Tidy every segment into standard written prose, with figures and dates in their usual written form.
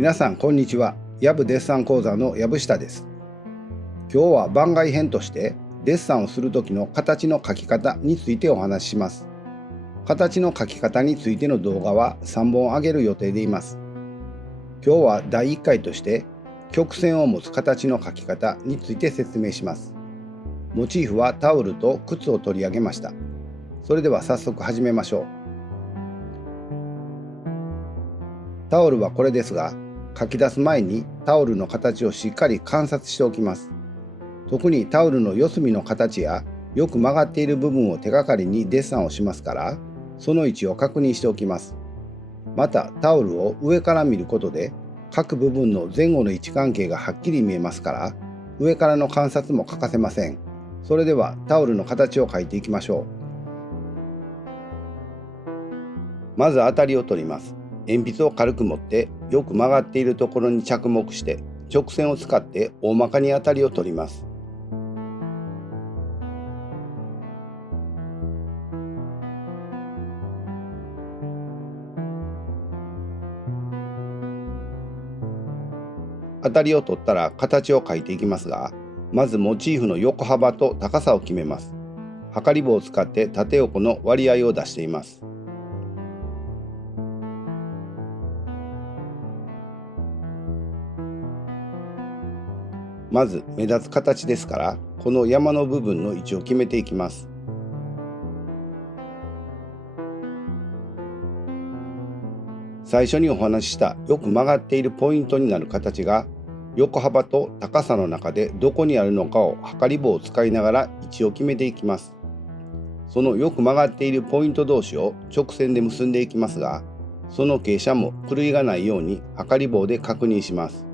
皆さんこんにちは。ヤブデッサン講座の藪下です。今日は番外編としてデッサンをする時の形の描き方についてお話しします。形の描き方についての動画は3本上げる予定でいます。今日は第1回として曲線を持つ形の描き方について説明します。モチーフはタオルと靴を取り上げました。それでは早速始めましょう。タオルはこれですが、書き出す前にタオルの形をしっかり観察しておきます。特にタオルの四隅の形やよく曲がっている部分を手がかりにデッサンをしますから、その位置を確認しておきます。またタオルを上から見ることで各部分の前後の位置関係がはっきり見えますから、上からの観察も欠かせません。それではタオルの形を描いていきましょう。まず当たりを取ります。鉛筆を軽く持ってよく曲がっているところに着目して直線を使って大まかに当たりを取ります。当たりを取ったら形を描いていきますが、まずモチーフの横幅と高さを決めます。測り棒を使って縦横の割合を出しています。まず目立つ形ですから、この山の部分の位置を決めていきます。最初にお話ししたよく曲がっているポイントになる形が横幅と高さの中でどこにあるのかを測り棒を使いながら位置を決めていきます。そのよく曲がっているポイント同士を直線で結んでいきますが、その傾斜も狂いがないように測り棒で確認します。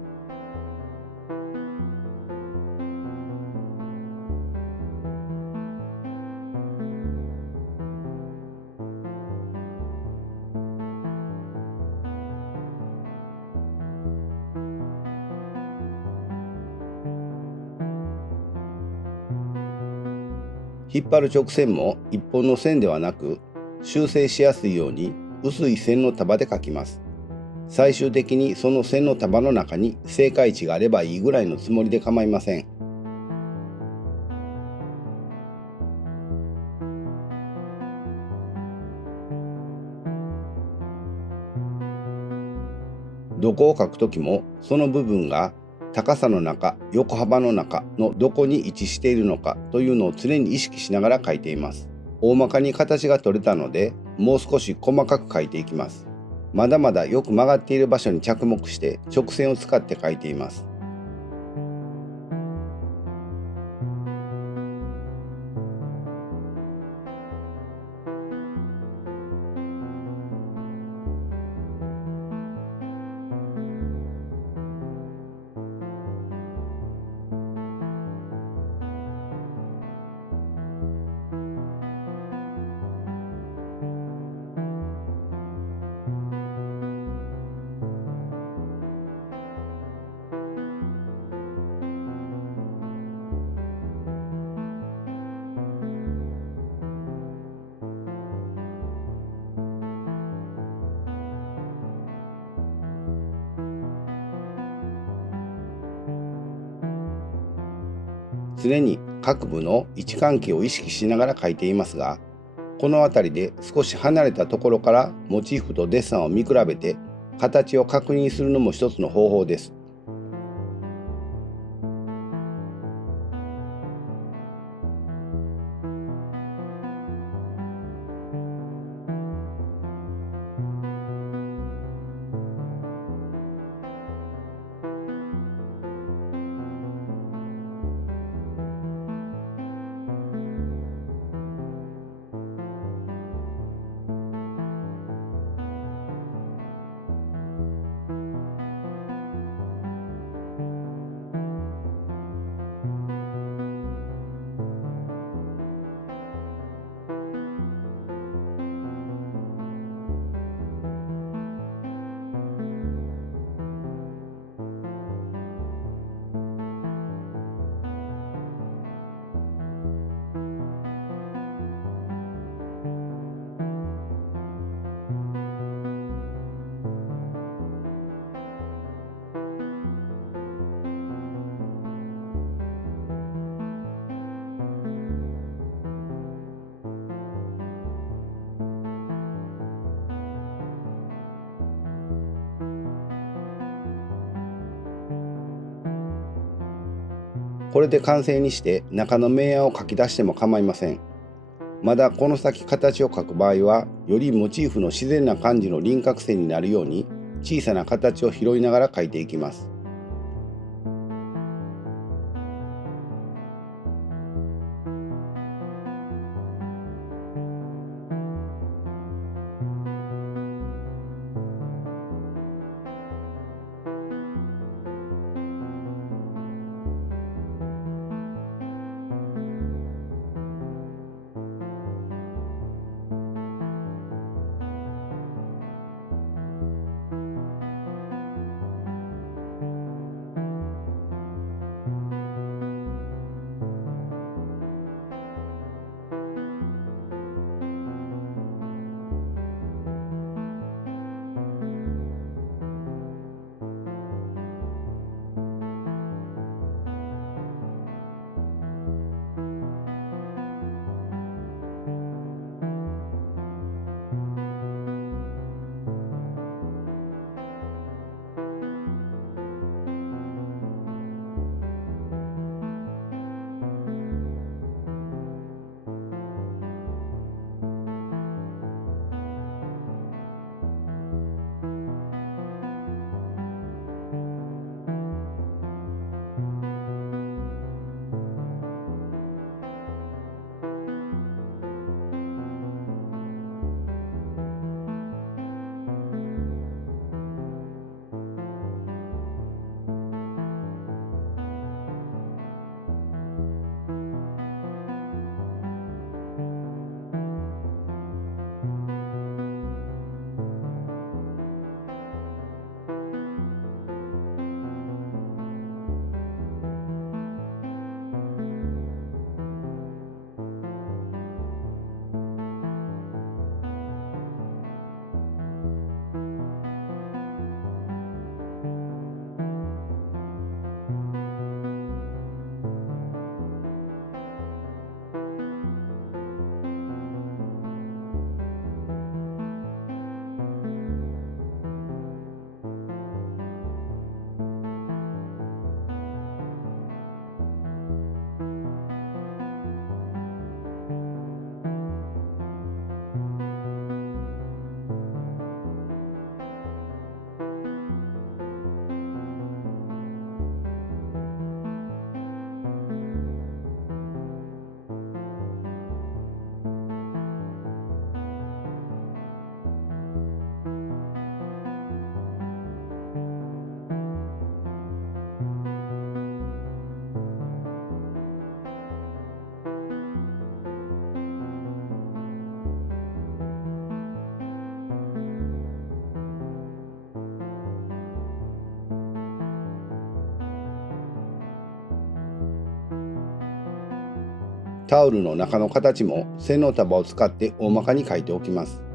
引っ張る直線も一本の線ではなく、修正しやすいように薄い線の束で描きます。最終的にその線の束の中に正解値があればいいぐらいのつもりで構いません。どこを描くときもその部分が高さの中、横幅の中のどこに位置しているのかというのを常に意識しながら描いています。大まかに形が取れたので、もう少し細かく描いていきます。まだまだよく曲がっている場所に着目して直線を使って描いています。常に各部の位置関係を意識しながら描いていますが、この辺りで少し離れたところからモチーフとデッサンを見比べて形を確認するのも一つの方法です。これで完成にして中の明暗を書き出しても構いません。まだこの先形を描く場合は、よりモチーフの自然な感じの輪郭線になるように小さな形を拾いながら描いていきます。タオルの中の形も線の束を使って大まかに描いておきます。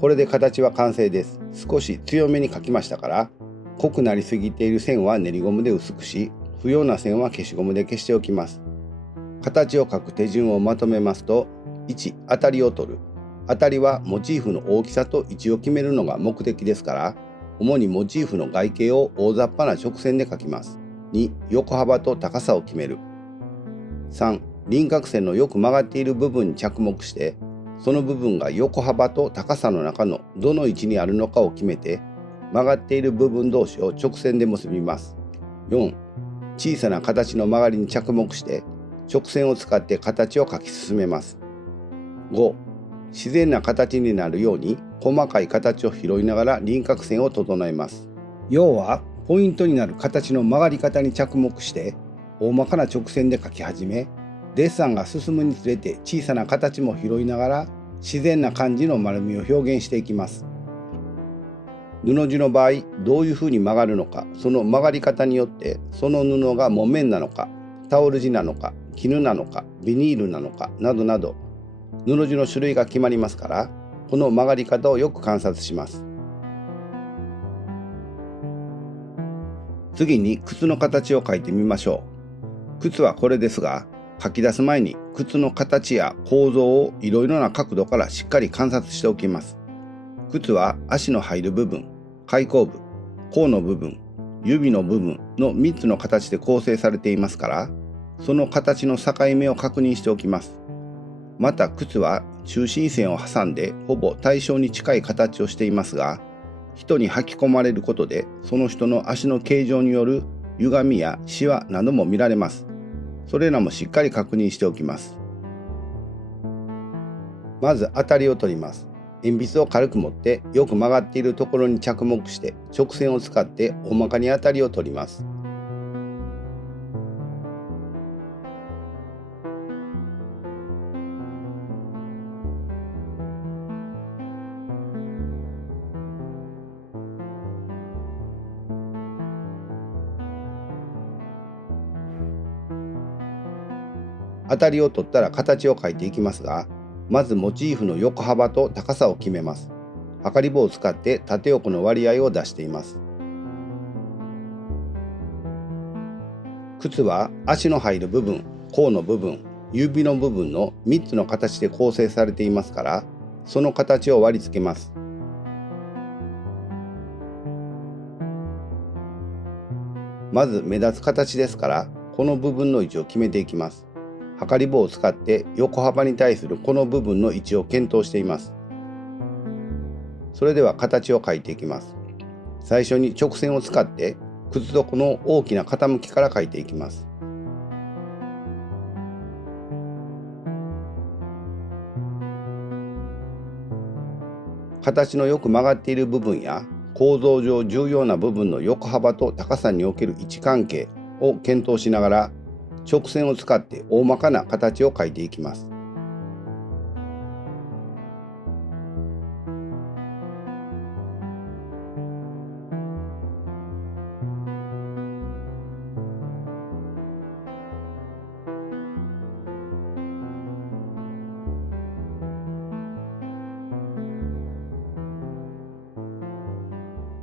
これで形は完成です。少し強めに描きましたから、濃くなりすぎている線は練りゴムで薄くし、不要な線は消しゴムで消しておきます。形を描く手順をまとめますと、1、当たりを取る。当たりはモチーフの大きさと位置を決めるのが目的ですから、主にモチーフの外形を大雑把な直線で描きます。2、横幅と高さを決める。3、輪郭線のよく曲がっている部分に着目して、その部分が横幅と高さの中のどの位置にあるのかを決めて、曲がっている部分同士を直線で結びます。4、小さな形の曲がりに着目して、直線を使って形を描き進めます。5、自然な形になるように細かい形を拾いながら輪郭線を整えます。要はポイントになる形の曲がり方に着目して、大まかな直線で描き始め、デッサンが進むにつれて小さな形も拾いながら自然な感じの丸みを表現していきます。布地の場合、どういうふうに曲がるのか、その曲がり方によってその布が木綿なのかタオル地なのか絹なのかビニールなのかなどなど布地の種類が決まりますから、この曲がり方をよく観察します。次に靴の形を描いてみましょう。靴はこれですが、書き出す前に靴の形や構造をいろいろな角度からしっかり観察しておきます。靴は足の入る部分、開口部、甲の部分、指の部分の3つの形で構成されていますから、その形の境目を確認しておきます。また靴は中心線を挟んでほぼ対称に近い形をしていますが、人に履き込まれることでその人の足の形状による歪みやシワなども見られます。それらもしっかり確認しておきます。まず当たりを取ります。鉛筆を軽く持ってよく曲がっているところに着目して直線を使って大まかに当たりを取ります。当たりを取ったら形を描いていきますが、まずモチーフの横幅と高さを決めます。測り棒を使って縦横の割合を出しています。靴は足の入る部分、甲の部分、指の部分の3つの形で構成されていますから、その形を割り付けます。まず目立つ形ですから、この部分の位置を決めていきます。測り棒を使って横幅に対するこの部分の位置を検討しています。それでは形を描いていきます。最初に直線を使って靴底の大きな傾きから描いていきます。形のよく曲がっている部分や構造上重要な部分の横幅と高さにおける位置関係を検討しながら、直線を使って大まかな形を描いていきます。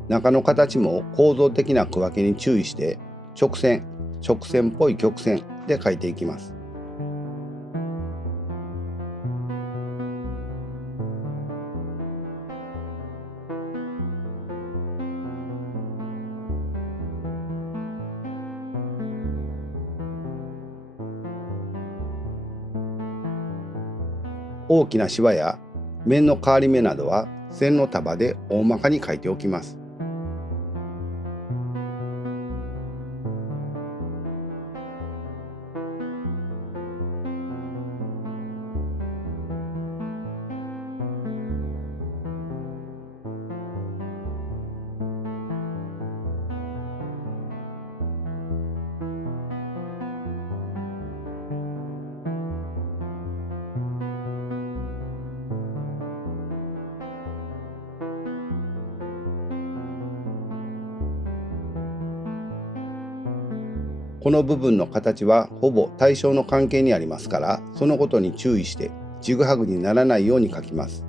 中の形も構造的な区分けに注意して直線、直線っぽい曲線で描いていきます。大きなシワや面の変わり目などは線の束で大まかに描いておきます。この部分の形はほぼ対称の関係にありますから、そのことに注意してちぐはぐにならないように描きます。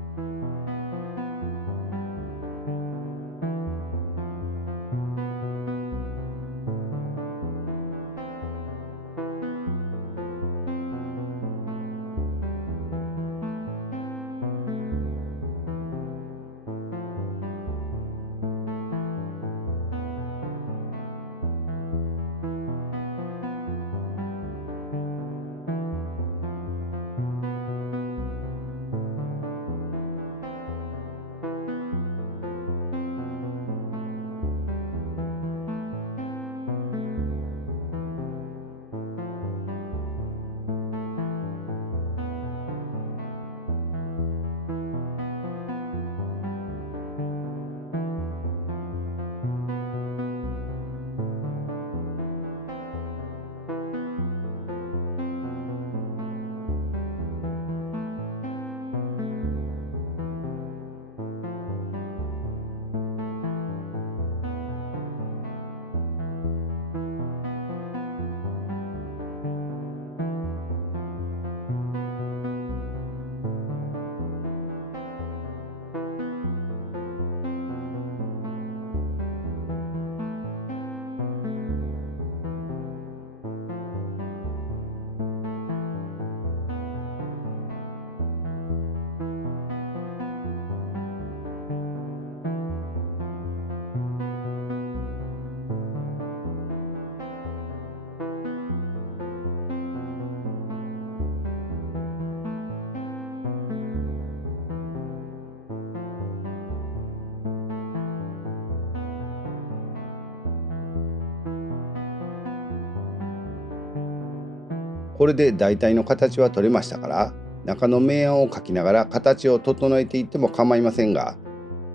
これで大体の形は取れましたから、中の明暗を描きながら形を整えていっても構いませんが、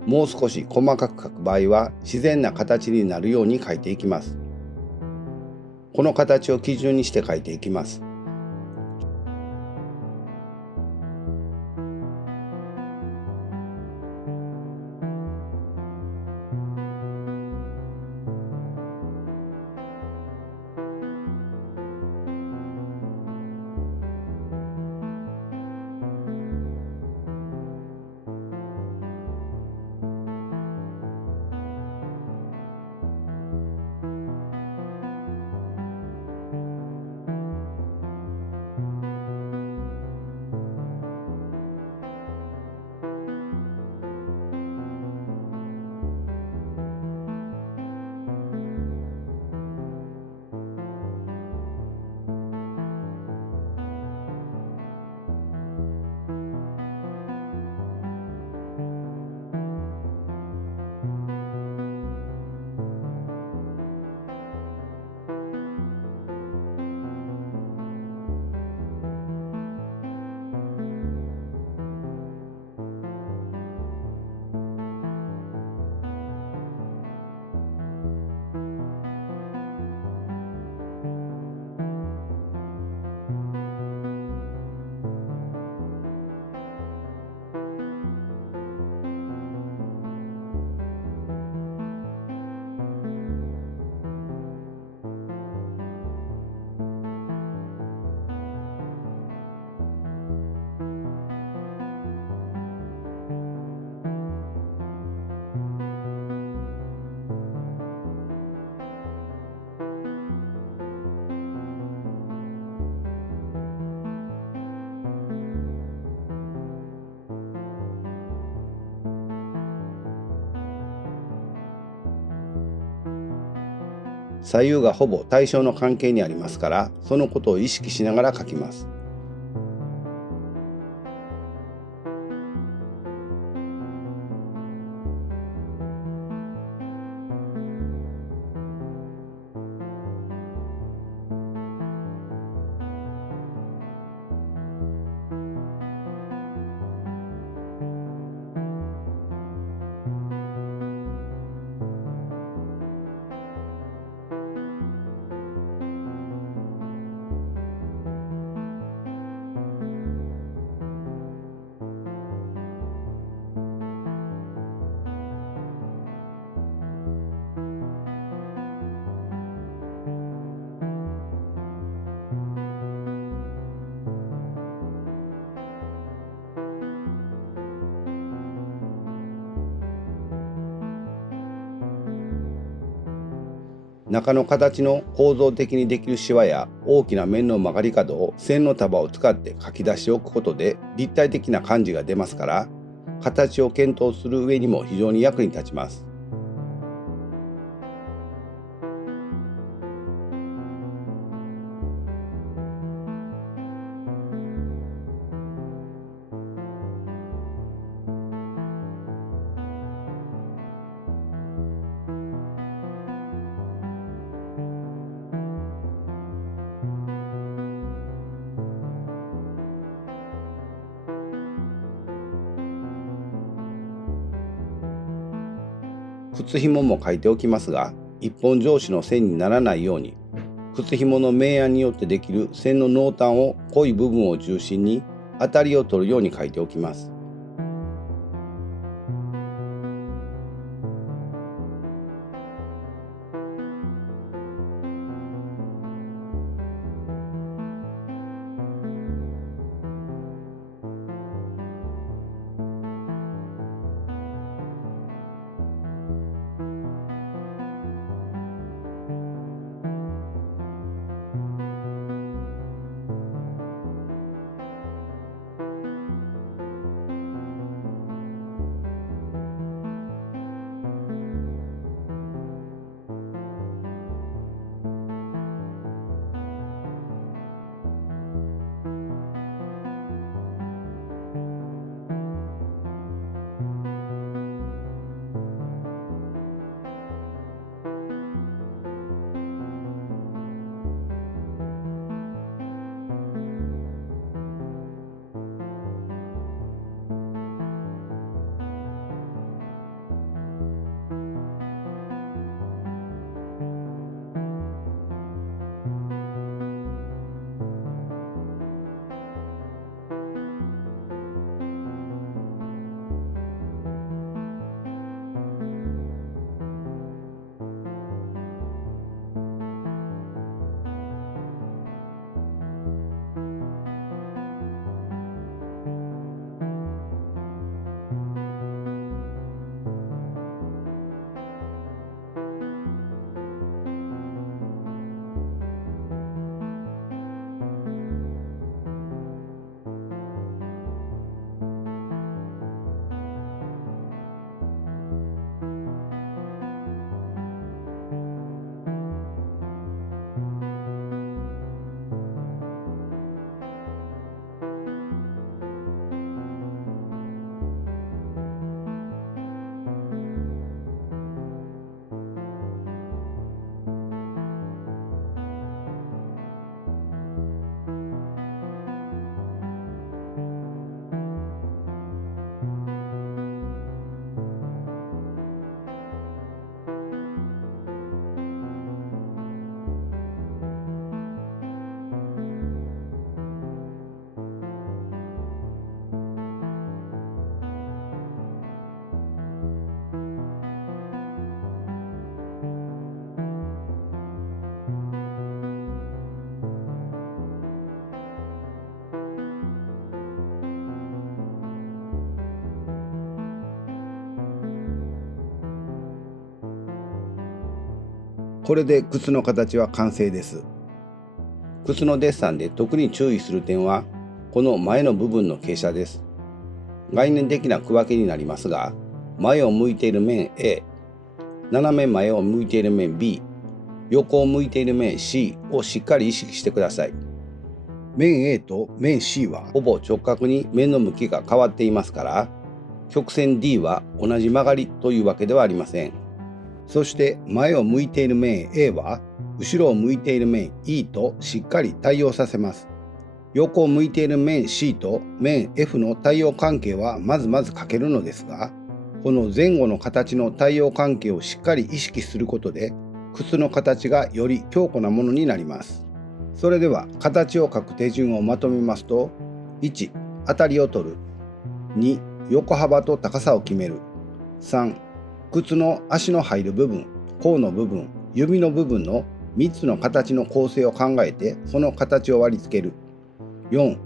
もう少し細かく描く場合は自然な形になるように描いていきます。この形を基準にして描いていきます。左右がほぼ対称の関係にありますから、そのことを意識しながら描きます。中の形の構造的にできるシワや大きな面の曲がり角を線の束を使って書き出しておくことで立体的な感じが出ますから、形を検討する上にも非常に役に立ちます。靴ひもも書いておきますが、一本上司の線にならないように、靴ひもの明暗によってできる線の濃淡を濃い部分を中心に当たりを取るように書いておきます。これで靴の形は完成です。靴のデッサンで特に注意する点は、この前の部分の傾斜です。概念的な区分けになりますが、前を向いている面 A、斜め前を向いている面 B、横を向いている面 C をしっかり意識してください。面 A と面 C はほぼ直角に面の向きが変わっていますから、曲線 D は同じ曲がりというわけではありません。そして前を向いている面 A は後ろを向いている面 E としっかり対応させます。横を向いている面 C と面 F の対応関係はまず書けるのですが、この前後の形の対応関係をしっかり意識することで、靴の形がより強固なものになります。それでは形を書く手順をまとめますと、1、当たりを取る。2、横幅と高さを決める。3、靴の足の入る部分、甲の部分、指の部分の3つの形の構成を考えてその形を割り付ける。4、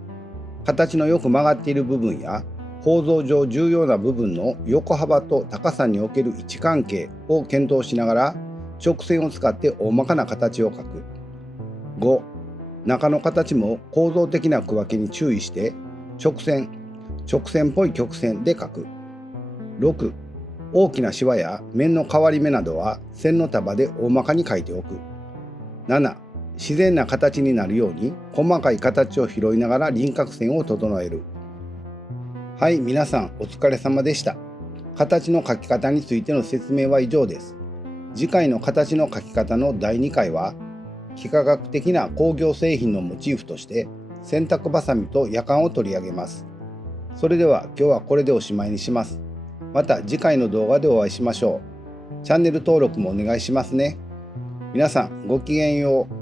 形のよく曲がっている部分や構造上重要な部分の横幅と高さにおける位置関係を検討しながら直線を使って大まかな形を描く。5、中の形も構造的な区分けに注意して直線っぽい曲線で描く。6、大きなシワや面の変わり目などは線の束で大まかに描いておく。7、自然な形になるように細かい形を拾いながら輪郭線を整える。はい、皆さんお疲れ様でした。形の描き方についての説明は以上です。次回の形の描き方の第2回は、幾何学的な工業製品のモチーフとして洗濯バサミとやかんを取り上げます。それでは今日はこれでおしまいにします。また次回の動画でお会いしましょう。チャンネル登録もお願いしますね。皆さんごきげんよう。